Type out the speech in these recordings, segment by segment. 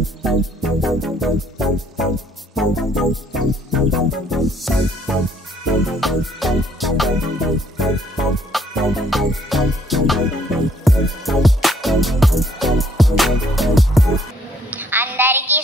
అందరికీ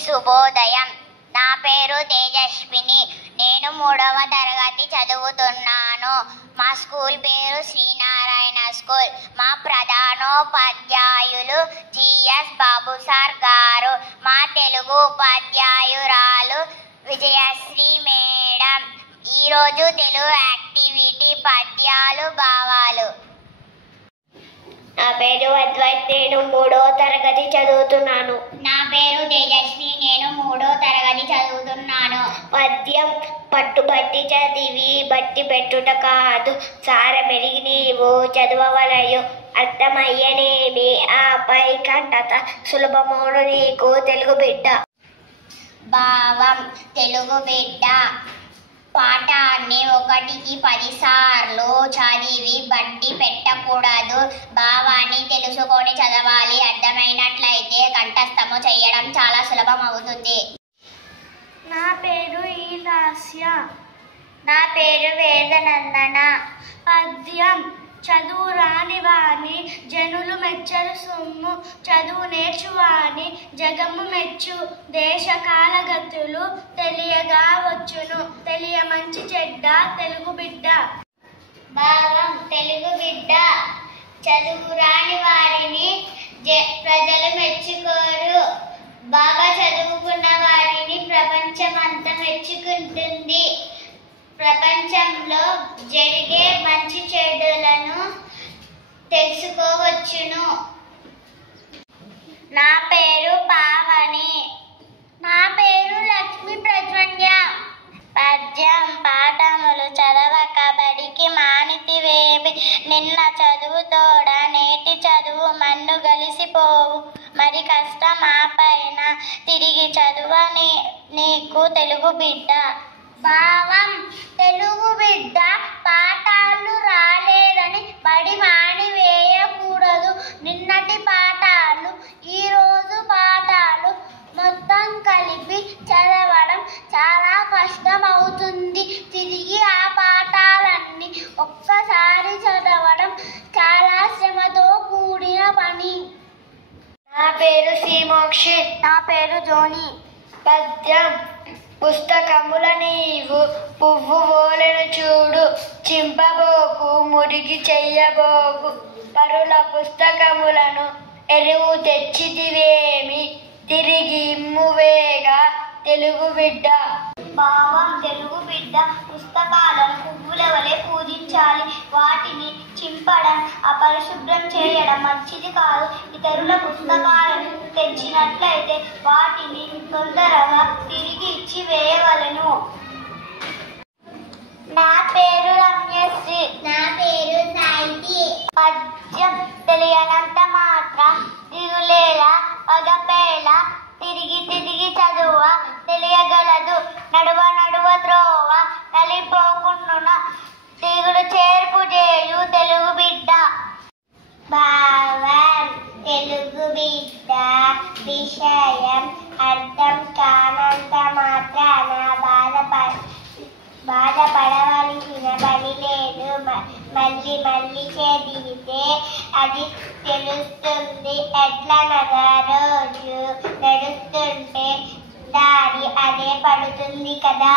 శుభోదయం. నా పేరు తేజస్విని. నేను 3వ తరగతి చదువుతున్నాను. మా స్కూల్ పేరు శ్రీనారాయణ స్కూల్. మా ప్రధానోపాధ్యాయులు జిఎస్ బాబు సార్ గారు. మా తెలుగు ఉపాధ్యాయురాలు విజయశ్రీ మేడం. ఈరోజు తెలుగు యాక్టివిటీ పద్యాలు భావాలు. నా పేరు అద్వైత్. నేను 3వ తరగతి చదువుతున్నాను. నా పేరు తేజస్వి. నేను 3వ తరగతి చదువుతున్నాను. పద్యం పట్టుబట్టి చదివి బట్టి పెట్టుట కాదు, సారమెరిగి నీవు చదవవలయు, అర్థమయ్యనేమి ఆపై కంటత సులభమోను నీకు తెలుగు బిడ్డ. భావం. తెలుగు బిడ్డ పాఠాన్ని 1కి 10 సార్లు చదివి బట్టి పెట్టకూడదు. భావాన్ని తెలుసుకొని చదవాలి. అర్థమైనట్లయితే కంఠస్థము చేయడం చాలా సులభం అవుతుంది. నా పేరు ఈలాస్య. నా పేరు వేదనందన. పద్యం చదువు రాని వాణి జనులు మెచ్చరు సొమ్ము, చదువు నేర్చువాని జగము మెచ్చు, దేశకాలగతులు తెలియగా వచ్చును, తెలియ మంచి చెడ్డ తెలుగు బిడ్డ. భావం. తెలుగు బిడ్డ చదువు రాని వారిని ప్రజలు మెచ్చుకోరు. బాగా చదువుకున్న వారిని ప్రపంచమంతా మెచ్చుకుంటుంది. ప్రపంచంలో జరిగే మంచి చెడులను తెలుసుకోవచ్చును. నా పేరు పావని. నా పేరు లక్ష్మీ ప్రజ్వన్య. పద్యం పాఠములు చదవక బడికి మానితివేమి, నిన్న చదువు తోడ నేటి చదువు మన్ను గలిసిపోవు, మరి కష్టం ఆపైన తిరిగి చదువని నీకు తెలుగు బిడ్డ. భావం. తెలుగు బిడ్డ పాఠాలు రాలేదని బడి మాని వేయకూడదు. నిన్నటి పాఠాలు ఈరోజు పాఠాలు మొత్తం కలిపి చదవడం చాలా కష్టం అవుతుంది. తిరిగి ఆ పాఠాలన్నీ ఒక్కసారి చదవడం చాలా శ్రమతో కూడిన పని. నా పేరు శ్రీమోక్షిత్. నా పేరు జోని. పద్యం పుస్తకముల నీవు పువ్వు ఓలెను చూడు, చింపబోకు మురిగి చెయ్యబోకు, పరుల పుస్తకములను ఎరువు తెచ్చితివేమి, తిరిగి ఇమ్మువేగా తెలుగు బిడ్డ. భావం. తెలుగు బిడ్డ పుస్తకాలను పువ్వుల వలె పూజించాలి. వాటిని చింపడం, అపరిశుభ్రం చేయడం మంచిది కాదు. ఇతరుల పుస్తకాలను తెచ్చినట్లయితే వాటిని తొందరగా తిరిగి ఇచ్చి వేయవలెను. నా పేరు రమ్యశ్రీ. నా పేరు సాయితి. పద్యం తెలియనంత మాత్రం దిగులేలా పగపేలా, తిరిగి తిరిగి చదువ తెలియగలదు, నడువ నడువ త్రోవ నలిపోకుండున, తిగులు చేర్పు చేయు తెలుగు బిడ్డ. భావం. తెలుగు బిడ్డ విషయం అర్థం కానంత మాత్రాన బాధపడవలసిన పని లేదు. మళ్ళీ మళ్ళీ చదివితే అది తెలుస్తుంది. ఎట్లనగా రోజు నడుస్తుంటే దారి అదే పడుతుంది కదా.